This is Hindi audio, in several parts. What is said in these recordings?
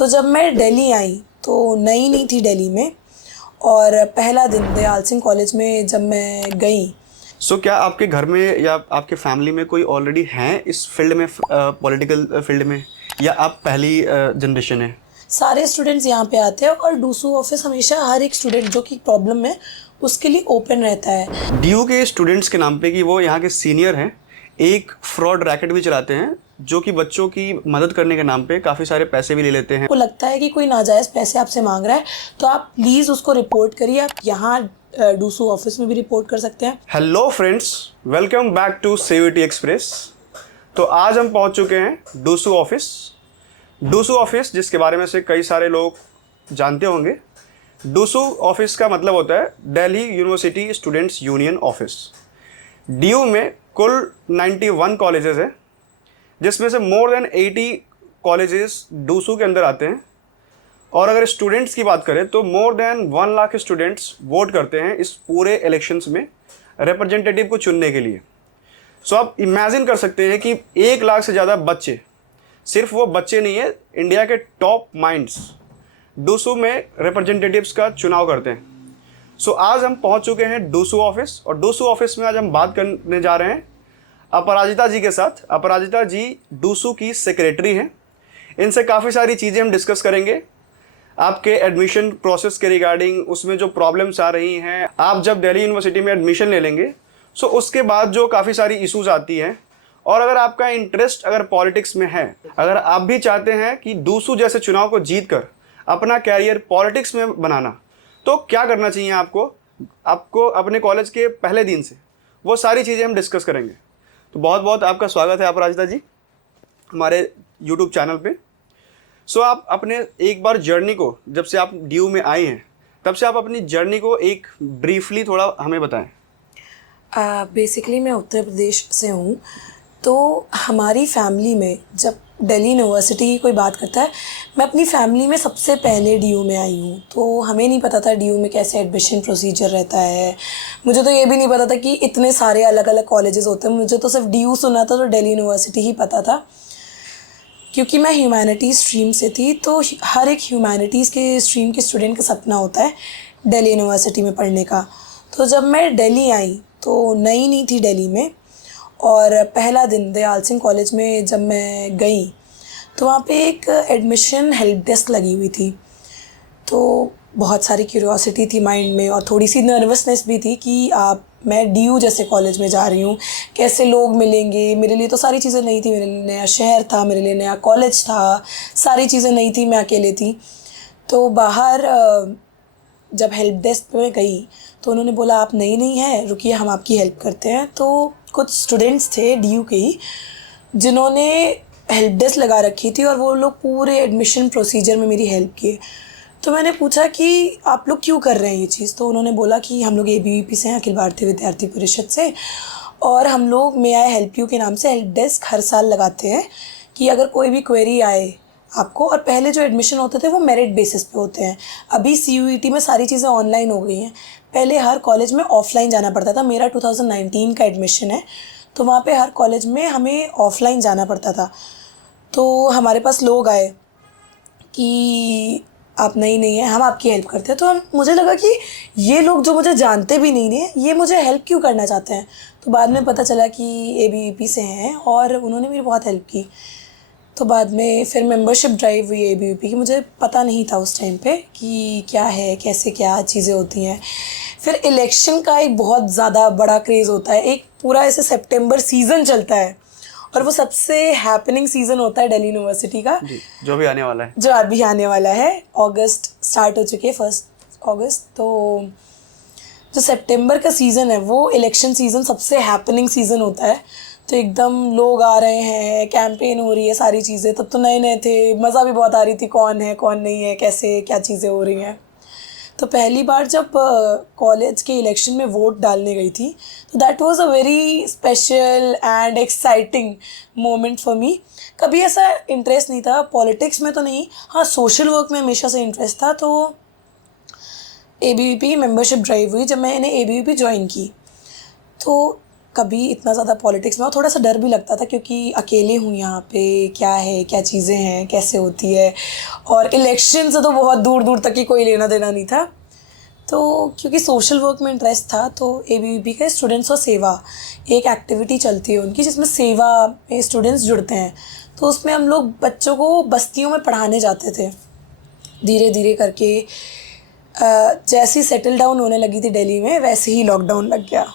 तो जब मैं दिल्ली आई तो नई नहीं थी दिल्ली में, और पहला दिन दयाल सिंह कॉलेज में जब मैं गई। क्या आपके घर में या आपके फैमिली में कोई ऑलरेडी हैं इस फील्ड में, पॉलिटिकल फील्ड में, या आप पहली जनरेशन है? सारे स्टूडेंट्स यहाँ पे आते हैं और डूसू ऑफिस हमेशा हर एक स्टूडेंट जो कि प्रॉब्लम है उसके लिए ओपन रहता है। डीयू के स्टूडेंट्स के नाम पे कि वो यहाँ के सीनियर हैं, एक फ्रॉड रैकेट भी चलाते हैं जो कि बच्चों की मदद करने के नाम पे काफ़ी सारे पैसे भी ले लेते हैं। आपको लगता है कि कोई नाजायज़ पैसे आपसे मांग रहा है तो आप प्लीज़ उसको रिपोर्ट करिए। आप यहाँ डूसू ऑफिस में भी रिपोर्ट कर सकते हैं। Hello friends, welcome back to CUET express. तो आज हम पहुँच चुके हैं डूसू ऑफिस। डूसू ऑफिस जिसके बारे में से कई सारे लोग जानते होंगे। डूसू ऑफिस का मतलब होता है Delhi university students union office. DU में कुल 91 कॉलेजेस हैं, जिसमें से मोर देन 80 कॉलेजेस डूसू के अंदर आते हैं। और अगर स्टूडेंट्स की बात करें तो more than 1 lakh students vote करते हैं इस पूरे इलेक्शंस में रिप्रेजेंटेटिव को चुनने के लिए। आप इमेजिन कर सकते हैं कि 1 लाख से ज़्यादा बच्चे, सिर्फ वो बच्चे नहीं है, इंडिया के टॉप माइंड्स डूसू में रिप्रेजेंटेटिव्स का चुनाव करते हैं। आज हम पहुंच चुके हैं डूसू ऑफिस, और डूसू ऑफिस में आज हम बात करने जा रहे हैं अपराजिता जी के साथ। अपराजिता जी डूसू की सेक्रेटरी हैं। इनसे काफ़ी सारी चीज़ें हम डिस्कस करेंगे, आपके एडमिशन प्रोसेस के रिगार्डिंग, उसमें जो प्रॉब्लम्स आ रही हैं, आप जब दिल्ली यूनिवर्सिटी में एडमिशन ले लेंगे उसके बाद जो काफ़ी सारी इश्यूज आती हैं, और अगर आपका इंटरेस्ट अगर पॉलिटिक्स में है, अगर आप भी चाहते हैं कि डूसू जैसे चुनाव को जीत कर अपना कैरियर पॉलिटिक्स में बनाना, तो क्या करना चाहिए आपको अपने कॉलेज के पहले दिन से, वो सारी चीज़ें हम डिस्कस करेंगे। तो बहुत बहुत आपका स्वागत है अपराजिता जी हमारे यूट्यूब चैनल पे। आप अपने एक बार जर्नी को, जब से आप डीयू में आए हैं तब से आप अपनी जर्नी को एक ब्रीफली थोड़ा हमें बताएं। बेसिकली मैं उत्तर प्रदेश से हूँ, तो हमारी फैमिली में जब दिल्ली यूनिवर्सिटी की कोई बात करता है, मैं अपनी फैमिली में सबसे पहले डीयू में आई हूँ। तो हमें नहीं पता था डीयू में कैसे एडमिशन प्रोसीजर रहता है। मुझे तो ये भी नहीं पता था कि इतने सारे अलग अलग कॉलेजेस होते हैं। मुझे तो सिर्फ डीयू सुना था तो दिल्ली यूनिवर्सिटी ही पता था, क्योंकि मैं ह्यूमैनिटीज़ स्ट्रीम से थी। तो हर एक ह्यूमैनिटीज़ के स्ट्रीम के स्टूडेंट का सपना होता है दिल्ली यूनिवर्सिटी में पढ़ने का। तो जब मैं दिल्ली आई तो नई नहीं थी दिल्ली में, और पहला दिन दयाल सिंह कॉलेज में जब मैं गई तो वहाँ पे एक एडमिशन हेल्प डेस्क लगी हुई थी। तो बहुत सारी क्यूरियोसिटी थी माइंड में, और थोड़ी सी नर्वसनेस भी थी कि मैं डीयू जैसे कॉलेज में जा रही हूँ, कैसे लोग मिलेंगे। मेरे लिए तो सारी चीज़ें नई थी, मेरे लिए नया शहर था, मेरे लिए नया कॉलेज था, सारी चीज़ें नई थी, मैं अकेले थी। तो बाहर जब हेल्प डेस्क पे गई तो उन्होंने बोला आप नई नहीं है, रुकिए हम आपकी हेल्प करते हैं। तो कुछ स्टूडेंट्स थे डीयू के ही जिन्होंने हेल्प डेस्क लगा रखी थी, और वो लोग पूरे एडमिशन प्रोसीजर में मेरी हेल्प किए। तो मैंने पूछा कि आप लोग क्यों कर रहे हैं ये चीज़। तो उन्होंने बोला कि हम लोग ABVP से हैं, अखिल भारतीय विद्यार्थी परिषद से, और हम लोग मे आई हेल्प यू के नाम से हेल्प डेस्क हर साल लगाते हैं कि अगर कोई भी क्वेरी आए आपको। और पहले जो एडमिशन होते थे वो मेरिट बेसिस पे होते हैं, अभी CUET में सारी चीज़ें ऑनलाइन हो गई हैं। पहले हर कॉलेज में ऑफलाइन जाना पड़ता था। मेरा 2019 का एडमिशन है, तो वहाँ पे हर कॉलेज में हमें ऑफलाइन जाना पड़ता था। तो हमारे पास लोग आए कि आप नहीं है, हम आपकी हेल्प करते हैं। तो मुझे लगा कि ये लोग जो मुझे जानते भी नहीं हैं, ये मुझे हेल्प क्यों करना चाहते हैं। तो बाद में पता चला कि ABVP से हैं, और उन्होंने मेरी बहुत हेल्प की। तो बाद में फिर मेंबरशिप ड्राइव हुई ABVP की। मुझे पता नहीं था उस टाइम पे कि क्या है, कैसे क्या चीज़ें होती हैं। फिर इलेक्शन का एक बहुत ज़्यादा बड़ा क्रेज़ होता है, एक पूरा ऐसे सितंबर सीज़न चलता है, और वो सबसे हैपनिंग सीज़न होता है दिल्ली यूनिवर्सिटी का, जो भी आने वाला है, जो अभी आने वाला है। अगस्त स्टार्ट हो चुके हैं, 1 अगस्त। तो जो सितंबर का सीज़न है वो इलेक्शन सीज़न सबसे हैपनिंग सीज़न होता है। तो एकदम लोग आ रहे हैं, कैंपेन हो रही है, सारी चीज़ें। तब तो नए नए थे, मज़ा भी बहुत आ रही थी, कौन है कौन नहीं है, कैसे क्या चीज़ें हो रही हैं। तो पहली बार जब कॉलेज के इलेक्शन में वोट डालने गई थी तो that was a very special and exciting moment for me. कभी ऐसा इंटरेस्ट नहीं था पॉलिटिक्स में, तो नहीं, हाँ सोशल वर्क में हमेशा से इंटरेस्ट था। तो ABVP मेंबरशिप ड्राइव हुई जब मैंने ABVP ज्वाइन की। तो कभी इतना ज़्यादा पॉलिटिक्स में, और थोड़ा सा डर भी लगता था क्योंकि अकेले हूँ यहाँ पे, क्या है, क्या चीज़ें हैं, कैसे होती है, और इलेक्शन से तो बहुत दूर दूर तक ही कोई लेना देना नहीं था। तो क्योंकि सोशल वर्क में इंटरेस्ट था, तो एबीवीपी के स्टूडेंट्स और सेवा एक एक्टिविटी चलती है उनकी, जिसमें सेवा में स्टूडेंट्स जुड़ते हैं। तो उसमें हम लोग बच्चों को बस्तियों में पढ़ाने जाते थे। धीरे धीरे करके जैसे ही सेटल डाउन होने लगी थी दिल्ली में, वैसे ही लॉकडाउन लग गया।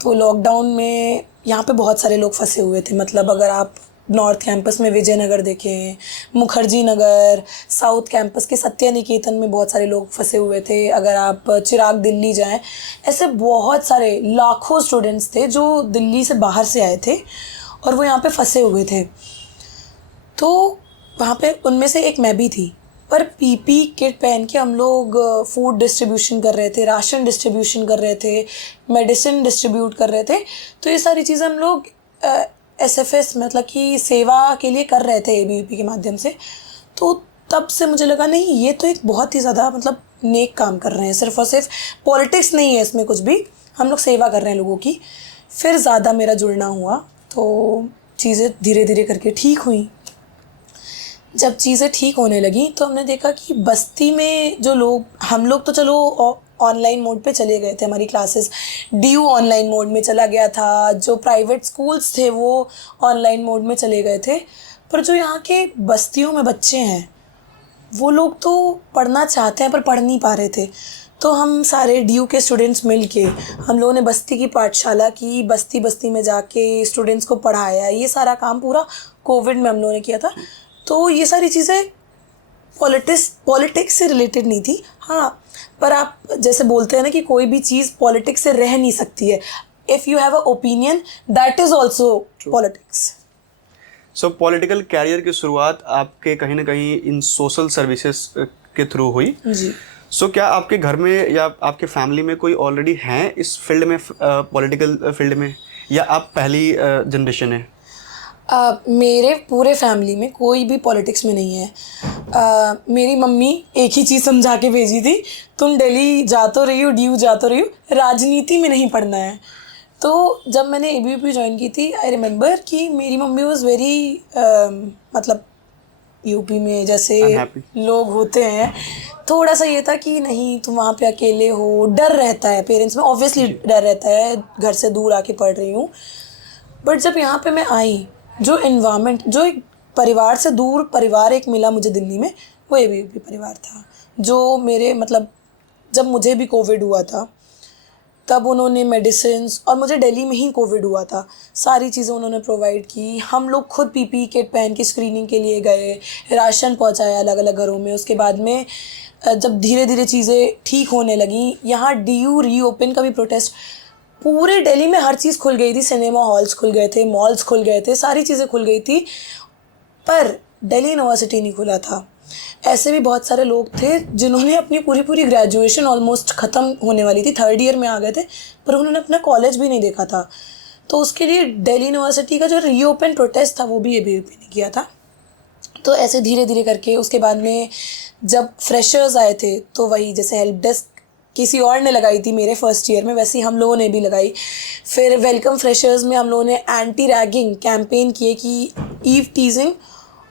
तो लॉकडाउन में यहाँ पे बहुत सारे लोग फंसे हुए थे। मतलब अगर आप नॉर्थ कैंपस में विजयनगर देखें, मुखर्जी नगर, साउथ कैंपस के सत्या निकेतन में बहुत सारे लोग फंसे हुए थे। अगर आप चिराग दिल्ली जाएं, ऐसे बहुत सारे लाखों स्टूडेंट्स थे जो दिल्ली से बाहर से आए थे और वो यहाँ पे फंसे हुए थे। तो वहाँ पे उनमें से एक मैं भी थी। पर पीपी किट पहन के हम लोग फूड डिस्ट्रीब्यूशन कर रहे थे, राशन डिस्ट्रीब्यूशन कर रहे थे, मेडिसिन डिस्ट्रीब्यूट कर रहे थे। तो ये सारी चीज़ें हम लोग एसएफएस मतलब कि सेवा के लिए कर रहे थे एबीवीपी के माध्यम से। तो तब से मुझे लगा नहीं, ये तो एक बहुत ही ज़्यादा मतलब नेक काम कर रहे हैं, सिर्फ और सिर्फ पॉलिटिक्स नहीं है इसमें कुछ भी, हम लोग सेवा कर रहे हैं लोगों की। फिर ज़्यादा मेरा जुड़ना हुआ, तो चीज़ें धीरे धीरे करके ठीक हुई। जब चीज़ें ठीक होने लगी तो हमने देखा कि बस्ती में जो लोग, हम लोग तो चलो ऑनलाइन मोड पे चले गए थे, हमारी क्लासेस डीयू ऑनलाइन मोड में चला गया था, जो प्राइवेट स्कूल्स थे वो ऑनलाइन मोड में चले गए थे। पर जो यहाँ के बस्तियों में बच्चे हैं, वो लोग तो पढ़ना चाहते हैं पर पढ़ नहीं पा रहे थे। तो हम सारे डीयू के स्टूडेंट्स मिल के हम लोगों ने बस्ती की पाठशाला की, बस्ती बस्ती में जाके स्टूडेंट्स को पढ़ाया। ये सारा काम पूरा कोविड में हम लोगों ने किया था। तो ये सारी चीज़ें पॉलिटिक्स से रिलेटेड नहीं थी। हाँ, पर आप जैसे बोलते हैं ना कि कोई भी चीज़ पॉलिटिक्स से रह नहीं सकती है। If you have a opinion, that is also politics. So political career की शुरुआत आपके कहीं ना कहीं इन सोशल सर्विसेज के थ्रू हुई जी। सो क्या आपके घर में या आपके फैमिली में कोई ऑलरेडी हैं इस फील्ड में, पॉलिटिकल फील्ड में, या आप पहली जनरेशन है? मेरे पूरे फैमिली में कोई भी पॉलिटिक्स में नहीं है। मेरी मम्मी एक ही चीज़ समझा के भेजी थी, तुम दिल्ली जा तो रही हो, डीयू जा तो रही हो, राजनीति में नहीं पढ़ना है। तो जब मैंने एबीवीपी ज्वाइन की थी, आई रिमेंबर कि मेरी मम्मी वॉज वेरी मतलब यूपी में जैसे Unhappy. लोग होते हैं, थोड़ा सा ये था कि नहीं तुम वहाँ पे अकेले हो, डर रहता है पेरेंट्स में, ऑब्वियसली डर रहता है, घर से दूर आके पढ़ रही हूँ। बट जब यहाँ पे मैं आई, जो इन्वायरमेंट, जो एक परिवार से दूर परिवार एक मिला मुझे दिल्ली में, वो एबीवीपी परिवार था। जो मेरे मतलब जब मुझे भी कोविड हुआ था तब उन्होंने मेडिसिन्स, और मुझे दिल्ली में ही कोविड हुआ था, सारी चीज़ें उन्होंने प्रोवाइड की। हम लोग खुद पीपी किट पहन के स्क्रीनिंग के लिए गए, राशन पहुंचाया अलग अलग घरों में। उसके बाद में जब धीरे धीरे चीज़ें ठीक होने लगी, यहाँ डीयू रीओपन का भी प्रोटेस्ट, पूरे दिल्ली में हर चीज़ खुल गई थी, सिनेमा हॉल्स खुल गए थे, मॉल्स खुल गए थे, सारी चीज़ें खुल गई थी, पर दिल्ली यूनिवर्सिटी नहीं खुला था। ऐसे भी बहुत सारे लोग थे जिन्होंने अपनी पूरी ग्रेजुएशन ऑलमोस्ट ख़त्म होने वाली थी, 3rd ईयर में आ गए थे, पर उन्होंने अपना कॉलेज भी नहीं देखा था। तो उसके लिए दिल्ली यूनिवर्सिटी का जो रीओपन प्रोटेस्ट था वो भी एबीवीपी ने किया था। तो ऐसे धीरे धीरे करके उसके बाद में जब फ्रेशर्स आए थे, तो वही जैसे हेल्प डेस्क किसी और ने लगाई थी मेरे फर्स्ट ईयर में, वैसे ही हम लोगों ने भी लगाई। फिर वेलकम फ्रेशर्स में हम लोगों ने एंटी रैगिंग कैंपेन किए कि ईव टीजिंग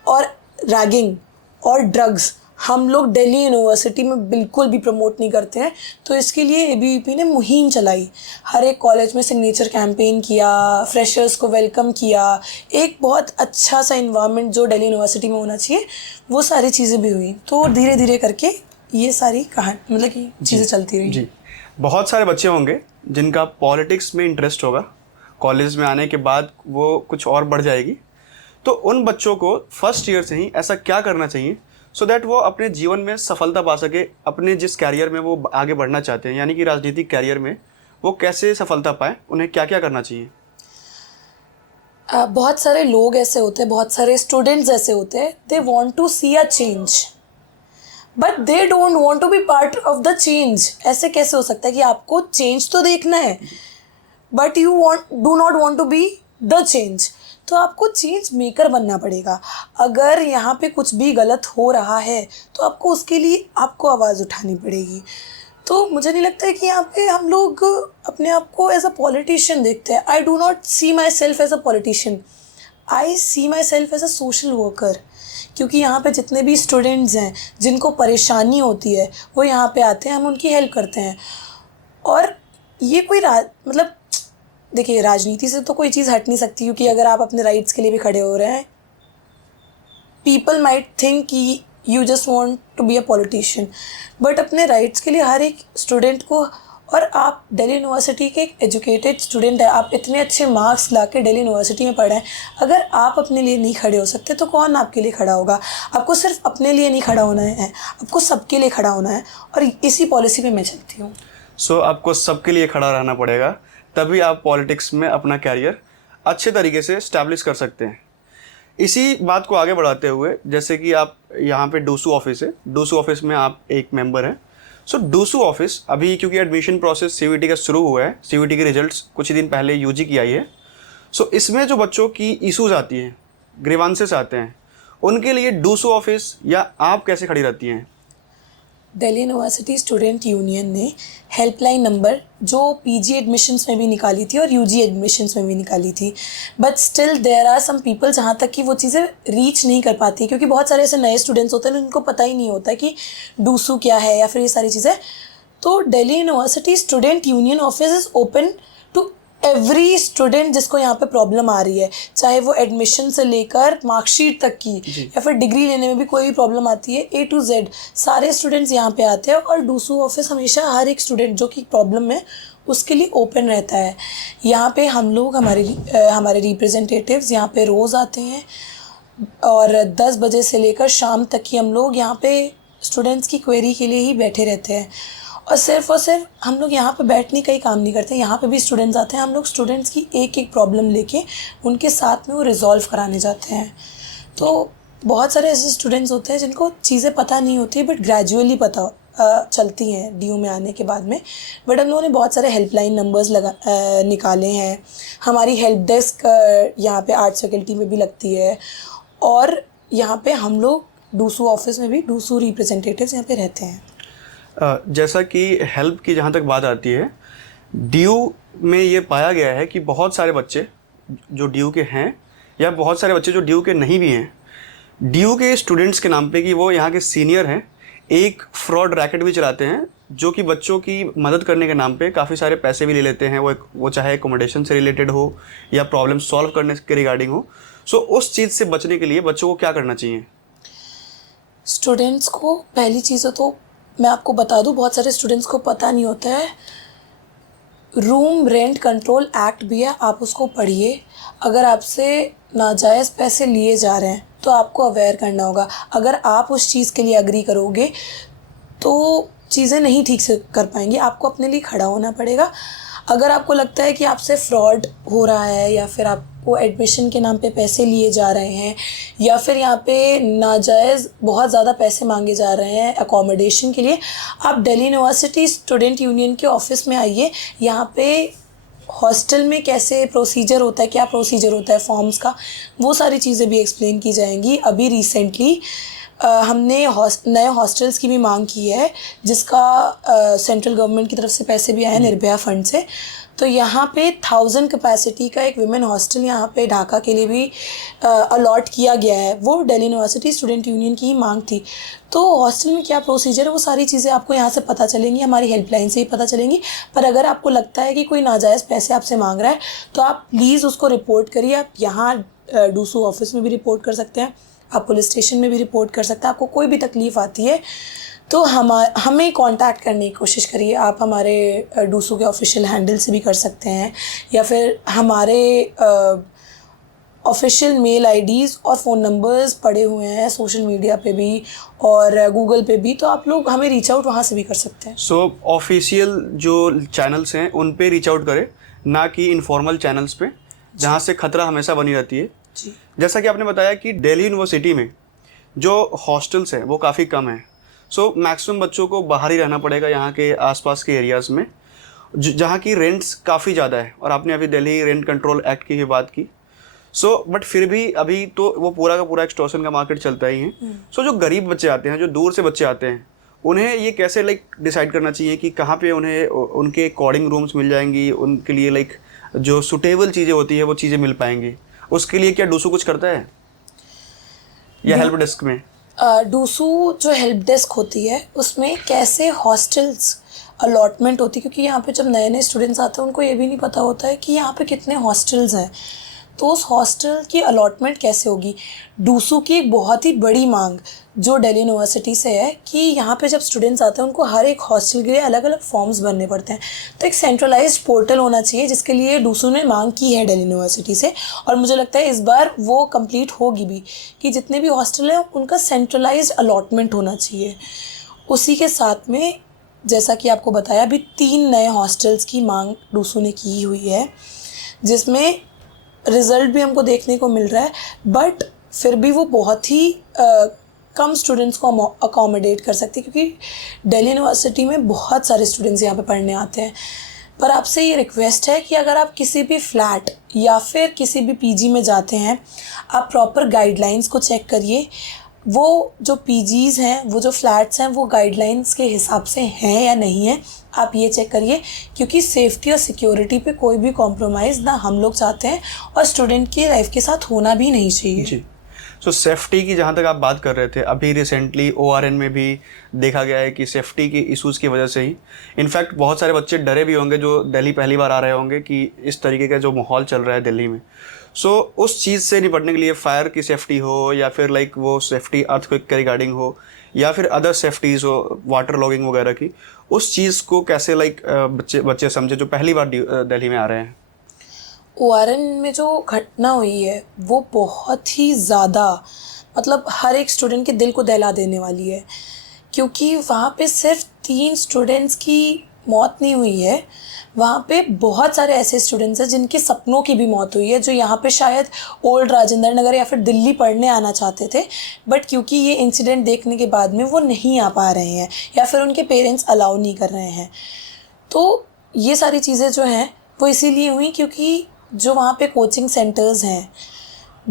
और रैगिंग और ड्रग्स हम लोग दिल्ली यूनिवर्सिटी में बिल्कुल भी प्रमोट नहीं करते हैं। तो इसके लिए एबीवीपी ने मुहिम चलाई, हर एक कॉलेज में सिग्नेचर कैंपेन किया, फ्रेशर्स को वेलकम किया, एक बहुत अच्छा सा इन्वायरमेंट जो दिल्ली यूनिवर्सिटी में होना चाहिए, वो सारी चीज़ें भी हुई। तो धीरे धीरे करके ये सारी कहानी मतलब कि चीज़ें चलती रही। जी, बहुत सारे बच्चे होंगे जिनका पॉलिटिक्स में इंटरेस्ट होगा, कॉलेज में आने के बाद वो कुछ और बढ़ जाएगी। तो उन बच्चों को फर्स्ट ईयर से ही ऐसा क्या करना चाहिए सो दैट वो अपने जीवन में सफलता पा सके, अपने जिस कैरियर में वो आगे बढ़ना चाहते हैं, यानी कि राजनीतिक कैरियर में वो कैसे सफलता पाए, उन्हें क्या क्या करना चाहिए? बहुत सारे लोग ऐसे होते हैं, बहुत सारे स्टूडेंट्स ऐसे होते हैं, they want to see a change but they don't want to be part of the change. ऐसे कैसे हो सकता है कि आपको चेंज तो देखना है but you do not want to be the change. तो आपको चेंज मेकर बनना पड़ेगा। अगर यहाँ पे कुछ भी गलत हो रहा है तो आपको उसके लिए आपको आवाज़ उठानी पड़ेगी। तो मुझे नहीं लगता है कि यहाँ पे हम लोग अपने आप को एज अ पॉलिटिशियन देखते हैं. I do not see myself as a politician, I see myself as a social worker. क्योंकि यहाँ पे जितने भी स्टूडेंट्स हैं जिनको परेशानी होती है वो यहाँ पे आते हैं, हम उनकी हेल्प करते हैं. और ये कोई मतलब देखिए, राजनीति से तो कोई चीज़ हट नहीं सकती, क्योंकि अगर आप अपने राइट्स के लिए भी खड़े हो रहे हैं, पीपल माइट थिंक कि you just want to be a politician, but अपने राइट्स के लिए हर एक स्टूडेंट को. और आप दिल्ली यूनिवर्सिटी के एक एजुकेटेड स्टूडेंट है, आप इतने अच्छे मार्क्स ला के दिल्ली यूनिवर्सिटी में पढ़े हैं. अगर आप अपने लिए नहीं खड़े हो सकते तो कौन आपके लिए खड़ा होगा? आपको सिर्फ अपने लिए नहीं खड़ा होना है, आपको सबके लिए खड़ा होना है. और इसी पॉलिसी पे मैं चलती हूँ. सो आपको सबके लिए खड़ा रहना पड़ेगा, तभी आप पॉलिटिक्स में अपना कैरियर अच्छे तरीके से इस्टेब्लिश कर सकते हैं. इसी बात को आगे बढ़ाते हुए, जैसे कि आप यहाँ पे डूसू ऑफिस है, डूसू ऑफिस में आप एक मेंबर हैं. सो डूसू ऑफिस अभी क्योंकि एडमिशन प्रोसेस सीवीटी का शुरू हुआ है, सीवीटी के रिजल्ट्स कुछ ही दिन पहले यूजी की आई है. सो इसमें जो बच्चों की इशूज़ आती हैं, ग्रीवांसेस आते हैं, उनके लिए डूसू ऑफिस या आप कैसे खड़ी रहती हैं? दिल्ली यूनिवर्सिटी स्टूडेंट यूनियन ने हेल्पलाइन नंबर जो पीजी एडमिशन्स में भी निकाली थी और यूजी एडमिशन्स में भी निकाली थी, but still there are some people जहाँ तक कि वो चीज़ें रीच नहीं कर पाती, क्योंकि बहुत सारे ऐसे नए स्टूडेंट्स होते हैं उनको पता ही नहीं होता कि डूसू क्या है या फिर ये सारी चीज़ें. तो Delhi university student union office is open to every student जिसको यहाँ पे प्रॉब्लम आ रही है, चाहे वो एडमिशन से लेकर मार्कशीट तक की या फिर डिग्री लेने में भी कोई भी प्रॉब्लम आती है, A to Z सारे स्टूडेंट्स यहाँ पे आते हैं. और डूसू ऑफिस हमेशा हर एक स्टूडेंट जो कि प्रॉब्लम है उसके लिए ओपन रहता है. यहाँ पे हम लोग हमारे रिप्रेजेंटेटिव्स यहाँ पे रोज़ आते हैं और 10 बजे से लेकर शाम तक ही हम लोग यहाँ पे स्टूडेंट्स की क्वेरी के लिए ही बैठे रहते हैं. और सिर्फ हम लोग यहाँ पे बैठने का ही काम नहीं करते, यहाँ पे भी स्टूडेंट्स आते हैं. हम लोग स्टूडेंट्स की एक एक प्रॉब्लम लेके उनके साथ में वो रिज़ॉल्व कराने जाते हैं. तो बहुत सारे ऐसे स्टूडेंट्स होते हैं जिनको चीज़ें पता नहीं होती बट ग्रेजुअली पता चलती हैं डीयू में आने के बाद में. बट हम लोगों ने बहुत सारे हेल्पलाइन नंबर्स निकाले हैं. हमारी हेल्प डेस्क यहाँ पे आर्ट्स फैकल्टी में भी लगती है. और यहाँ पे हम लोग डूसू ऑफिस में भी डूसू रिप्रेजेंटेटिव्स यहाँ पे रहते हैं. जैसा कि हेल्प की जहाँ तक बात आती है, डीयू में ये पाया गया है कि बहुत सारे बच्चे जो डीयू के हैं या बहुत सारे बच्चे जो डीयू के नहीं भी हैं, डीयू के स्टूडेंट्स के नाम पे कि वो यहाँ के सीनियर हैं, एक फ्रॉड रैकेट भी चलाते हैं जो कि बच्चों की मदद करने के नाम पे काफ़ी सारे पैसे भी ले लेते हैं. वो चाहे एकोमोडेशन से रिलेटेड हो या प्रॉब्लम सॉल्व करने के रिगार्डिंग हो. सो उस चीज़ से बचने के लिए बच्चों को क्या करना चाहिए? स्टूडेंट्स को पहली चीज़ तो मैं आपको बता दूं, बहुत सारे स्टूडेंट्स को पता नहीं होता है, रूम रेंट कंट्रोल एक्ट भी है, आप उसको पढ़िए. अगर आपसे नाजायज़ पैसे लिए जा रहे हैं तो आपको अवेयर करना होगा. अगर आप उस चीज़ के लिए अग्री करोगे तो चीज़ें नहीं ठीक से कर पाएंगे, आपको अपने लिए खड़ा होना पड़ेगा. अगर आपको लगता है कि आपसे फ्रॉड हो रहा है या फिर आपको एडमिशन के नाम पे पैसे लिए जा रहे हैं या फिर यहाँ पे नाजायज़ बहुत ज़्यादा पैसे मांगे जा रहे हैं अकोमोडेशन के लिए, आप दिल्ली यूनिवर्सिटी स्टूडेंट यूनियन के ऑफिस में आइए. यहाँ पे हॉस्टल में कैसे प्रोसीजर होता है, क्या प्रोसीजर होता है फॉर्म्स का, वो सारी चीज़ें भी एक्सप्लेन की जाएंगी. अभी रिसेंटली हमने नए हॉस्टल्स की भी मांग की है, जिसका सेंट्रल गवर्नमेंट की तरफ से पैसे भी आए हैं निर्भया फंड से. तो यहाँ पे 1000 कैपेसिटी का एक विमेन हॉस्टल यहाँ पे ढाका के लिए भी अलॉट किया गया है. वो दिल्ली यूनिवर्सिटी स्टूडेंट यूनियन की ही मांग थी. तो हॉस्टल में क्या प्रोसीजर है वो सारी चीज़ें आपको यहाँ से पता चलेंगी, हमारी हेल्पलाइन से ही पता चलेंगी. पर अगर आपको लगता है कि कोई नाजायज़ पैसे आपसे मांग रहा है तो आप प्लीज़ उसको रिपोर्ट करिए. आप यहाँ डूसू ऑफिस में भी रिपोर्ट कर सकते हैं, आप पुलिस स्टेशन में भी रिपोर्ट कर सकते हैं. आपको कोई भी तकलीफ़ आती है तो हमें कांटेक्ट करने की कोशिश करिए. आप हमारे डूसू के ऑफिशियल हैंडल से भी कर सकते हैं या फिर हमारे ऑफिशियल मेल आईडीज़ और फ़ोन नंबर्स पड़े हुए हैं सोशल मीडिया पे भी और गूगल पे भी, तो आप लोग हमें रीच आउट वहाँ से भी कर सकते हैं. सो ऑफिशियल जो चैनल्स हैं उन पे रीच आउट करें, ना कि इनफॉर्मल चैनल्स पे जहाँ से खतरा हमेशा बनी रहती है. जी. जैसा कि आपने बताया कि दिल्ली यूनिवर्सिटी में जो हॉस्टल्स हैं वो काफ़ी कम हैं. सो मैक्सिमम बच्चों को बाहर ही रहना पड़ेगा यहाँ के आसपास के एरियाज़ में जहाँ की रेंट्स काफ़ी ज़्यादा है. और आपने अभी दिल्ली रेंट कंट्रोल एक्ट की भी बात की. बट फिर भी अभी तो वो पूरा का पूरा एक्सटॉर्शन का मार्केट चलता ही है. जो गरीब बच्चे आते हैं, जो दूर से बच्चे आते हैं, उन्हें ये कैसे लाइक डिसाइड करना चाहिए कि कहाँ पे उन्हें उनके कोडिंग रूम्स मिल जाएंगी, उनके लिए लाइक जो सुटेबल चीज़ें होती है वो चीज़ें मिल पाएंगी? उसके लिए क्या डूसू कुछ करता है या हेल्प डेस्क में? डूसू जो हेल्प डेस्क होती है उसमें कैसे हॉस्टल्स अलॉटमेंट होती है, क्योंकि यहाँ पे जब नए नए स्टूडेंट्स आते हैं उनको ये भी नहीं पता होता है कि यहाँ पे कितने हॉस्टल्स हैं, तो उस हॉस्टल की अलॉटमेंट कैसे होगी। डूसू की एक बहुत ही बड़ी मांग जो दिल्ली यूनिवर्सिटी से है कि यहाँ पे जब स्टूडेंट्स आते हैं उनको हर एक हॉस्टल के लिए अलग अलग फॉर्म्स भरने पड़ते हैं, तो एक सेंट्रलाइज्ड पोर्टल होना चाहिए, जिसके लिए डूसू ने मांग की है दिल्ली यूनिवर्सिटी से। और मुझे लगता है इस बार वो कंप्लीट होगी भी कि जितने भी हॉस्टल हैं उनका सेंट्रलाइज्ड अलॉटमेंट होना चाहिए। उसी के साथ में जैसा कि आपको बताया अभी 3 नए हॉस्टल्स की मांग डूसू ने की हुई है, जिसमें रिज़ल्ट भी हमको देखने को मिल रहा है, बट फिर भी वो बहुत ही कम स्टूडेंट्स को अकोमोडेट कर सकती है, क्योंकि दिल्ली यूनिवर्सिटी में बहुत सारे स्टूडेंट्स यहाँ पे पढ़ने आते हैं। पर आपसे ये रिक्वेस्ट है कि अगर आप किसी भी फ्लैट या फिर किसी भी पीजी में जाते हैं, आप प्रॉपर गाइडलाइंस को चेक करिए। वो जो पीजीज़ हैं, वो जो फ्लैट्स हैं, वो गाइडलाइंस के हिसाब से हैं या नहीं है, आप ये चेक करिए, क्योंकि सेफ्टी और सिक्योरिटी पे कोई भी कॉम्प्रोमाइज़ ना हम लोग चाहते हैं और स्टूडेंट की लाइफ के साथ होना भी नहीं चाहिए। जी। सो सेफ्टी की जहाँ तक आप बात कर रहे थे, अभी रिसेंटली ORN में भी देखा गया है कि सेफ्टी के इश्यूज़ की वजह से ही इनफैक्ट बहुत सारे बच्चे डरे भी होंगे जो दिल्ली पहली बार आ रहे होंगे कि इस तरीके का जो माहौल चल रहा है दिल्ली में। सो उस चीज़ से निपटने के लिए फायर की सेफ्टी हो या फिर लाइक वो सेफ्टी अर्थक्वेक के रिगार्डिंग हो या फिर अदर सेफ्टीज़ हो, वाटर लॉगिंग वगैरह की, उस चीज़ को कैसे लाइक बच्चे समझे जो पहली बार दिल्ली में आ रहे हैं? ORN में जो घटना हुई है वो बहुत ही ज़्यादा मतलब हर एक स्टूडेंट के दिल को दहला देने वाली है, क्योंकि वहाँ पे सिर्फ 3 स्टूडेंट्स की मौत नहीं हुई है, वहाँ पे बहुत सारे ऐसे स्टूडेंट्स हैं जिनके सपनों की भी मौत हुई है, जो यहाँ पे शायद ओल्ड राजेंद्र नगर या फिर दिल्ली पढ़ने आना चाहते थे, बट क्योंकि ये इंसिडेंट देखने के बाद में वो नहीं आ पा रहे हैं या फिर उनके पेरेंट्स अलाउ नहीं कर रहे हैं। तो ये सारी चीज़ें जो हैं वो इसीलिए हुई क्योंकि जो वहाँ पे कोचिंग सेंटर्स हैं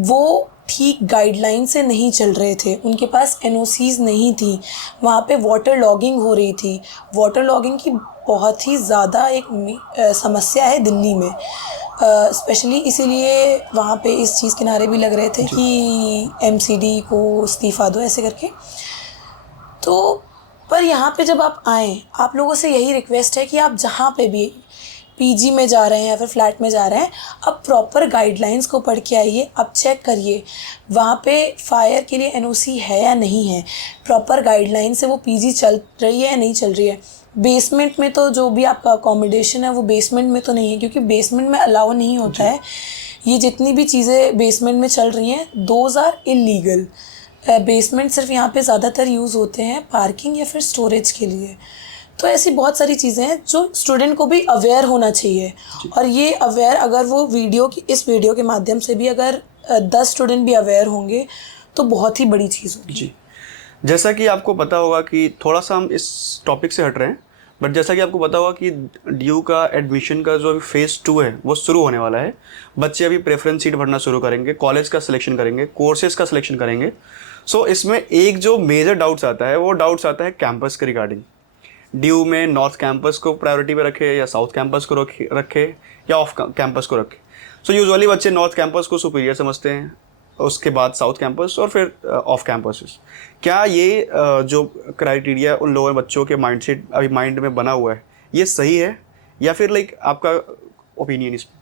वो ठीक गाइडलाइन से नहीं चल रहे थे, उनके पास NOCs नहीं थी, वहाँ पे वाटर लॉगिंग हो रही थी। वाटर लॉगिंग की बहुत ही ज़्यादा एक समस्या है दिल्ली में, स्पेशली इसीलिए वहाँ पे इस चीज़ के नारे भी लग रहे थे कि MCD को इस्तीफ़ा दो ऐसे करके। तो पर यहाँ पे जब आप आएँ, आप लोगों से यही रिक्वेस्ट है कि आप जहाँ पे भी पीजी में जा रहे हैं या फिर फ्लैट में जा रहे हैं, अब प्रॉपर गाइडलाइंस को पढ़ के आइए, अब चेक करिए वहाँ पे फायर के लिए NOC है या नहीं है, प्रॉपर गाइडलाइन से वो पीजी चल रही है या नहीं चल रही है। बेसमेंट में तो जो भी आपका अकोमोडेशन है वो बेसमेंट में तो नहीं है, क्योंकि बेसमेंट में अलाउ नहीं होता है। ये जितनी भी चीज़ें बेसमेंट में चल रही हैं दोज आर इलीगल। बेसमेंट सिर्फ यहाँ पे ज़्यादातर यूज़ होते हैं पार्किंग या फिर स्टोरेज के लिए। तो ऐसी बहुत सारी चीज़ें हैं जो स्टूडेंट को भी अवेयर होना चाहिए, और ये अवेयर अगर वो इस वीडियो के माध्यम से भी अगर 10 स्टूडेंट भी अवेयर होंगे तो बहुत ही बड़ी चीज़ होगी। जी, जैसा कि आपको पता होगा कि थोड़ा सा हम इस टॉपिक से हट रहे हैं, बट जैसा कि आपको पता होगा कि DU का एडमिशन का जो फेज़ 2 है वो शुरू होने वाला है। बच्चे अभी प्रेफरेंस सीट भरना शुरू करेंगे, कॉलेज का सिलेक्शन करेंगे, कोर्सेज का सिलेक्शन करेंगे। सो इसमें एक जो मेजर डाउट्स आता है वो डाउट्स आता है कैंपस के रिगार्डिंग। DU में नॉर्थ कैंपस को प्रायोरिटी पे रखे या साउथ कैंपस को रखे या ऑफ कैंपस को रखे। सो यूजुअली बच्चे नॉर्थ कैंपस को सुपीरियर समझते हैं, उसके बाद साउथ कैंपस और फिर ऑफ कैंपस। क्या ये जो क्राइटेरिया उन लोगों बच्चों के माइंडसेट अभी माइंड में बना हुआ है ये सही है, या फिर लाइक आपका ओपिनियन इसमें?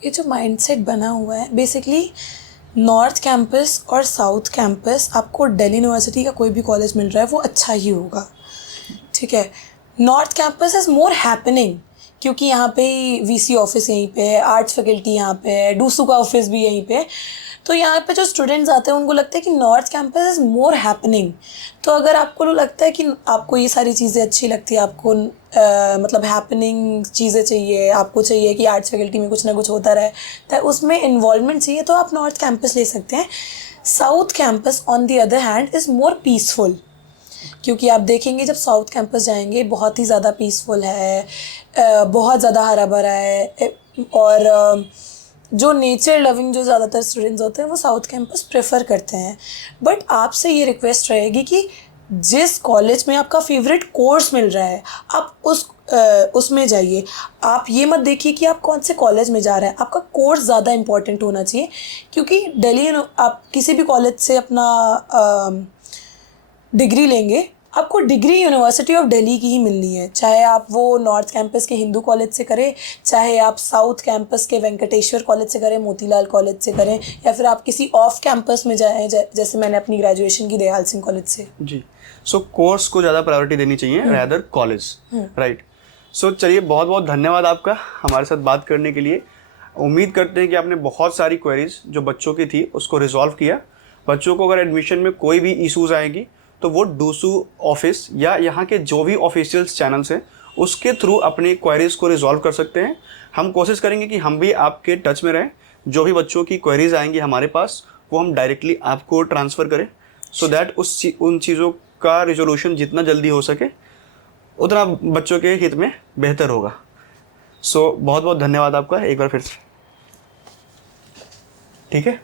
ये जो माइंडसेट बना हुआ है बेसिकली नॉर्थ कैंपस और साउथ कैंपस, आपको दिल्ली यूनिवर्सिटी का कोई भी कॉलेज मिल रहा है वो अच्छा ही होगा, ठीक है। North campus is more happening क्योंकि यहाँ पे VC ऑफिस यहीं पे है, आर्ट्स फैकल्टी यहाँ पे है, डूसू का ऑफिस भी यहीं पे है, तो यहाँ पे जो स्टूडेंट्स आते हैं उनको लगता है कि north campus is more happening. तो अगर आपको लगता है कि आपको ये सारी चीज़ें अच्छी लगती है, आपको मतलब हैपनिंग चीज़ें चाहिए, आपको चाहिए कि आर्ट्स फैकल्टी में कुछ ना कुछ होता रहे, तो उसमें इन्वॉल्वमेंट चाहिए, तो आप नॉर्थ कैंपस ले सकते हैं। South campus on the other hand is more peaceful, क्योंकि आप देखेंगे जब साउथ कैंपस जाएंगे बहुत ही ज़्यादा पीसफुल है, बहुत ज़्यादा हरा भरा है, और जो नेचर लविंग जो ज़्यादातर स्टूडेंट्स होते हैं वो साउथ कैंपस प्रेफर करते हैं। बट आपसे ये रिक्वेस्ट रहेगी कि जिस कॉलेज में आपका फेवरेट कोर्स मिल रहा है आप उसमें जाइए। आप ये मत देखिए कि आप कौन से कॉलेज में जा रहे हैं, आपका कोर्स ज़्यादा इम्पोर्टेंट होना चाहिए। क्योंकि आप किसी भी कॉलेज से अपना डिग्री लेंगे, आपको डिग्री यूनिवर्सिटी ऑफ दिल्ली की ही मिलनी है, चाहे आप वो नॉर्थ कैंपस के हिंदू कॉलेज से करें, चाहे आप साउथ कैंपस के वेंकटेश्वर कॉलेज से करें, मोतीलाल कॉलेज से करें, या फिर आप किसी ऑफ कैंपस में जाएं, जैसे मैंने अपनी ग्रेजुएशन की दयाल सिंह कॉलेज से। जी, सो कोर्स को ज़्यादा प्रायोरिटी देनी चाहिए रैदर कॉलेज, राइट। सो चलिए, बहुत बहुत धन्यवाद आपका हमारे साथ बात करने के लिए। उम्मीद करते हैं कि आपने बहुत सारी क्वेरीज जो बच्चों की थी उसको रिजॉल्व किया। बच्चों को अगर एडमिशन में कोई भी इशूज़ आएंगी तो वो डूसू ऑफिस या यहाँ के जो भी ऑफिशियल्स चैनल्स हैं उसके थ्रू अपनी क्वेरीज़ को रिजॉल्व कर सकते हैं। हम कोशिश करेंगे कि हम भी आपके टच में रहें। जो भी बच्चों की क्वेरीज़ आएंगी हमारे पास वो हम डायरेक्टली आपको ट्रांसफ़र करें, सो दैट उन चीज़ों का रिजोल्यूशन जितना जल्दी हो सके उतना बच्चों के हित में बेहतर होगा। सो बहुत बहुत धन्यवाद आपका एक बार फिर से। ठीक है।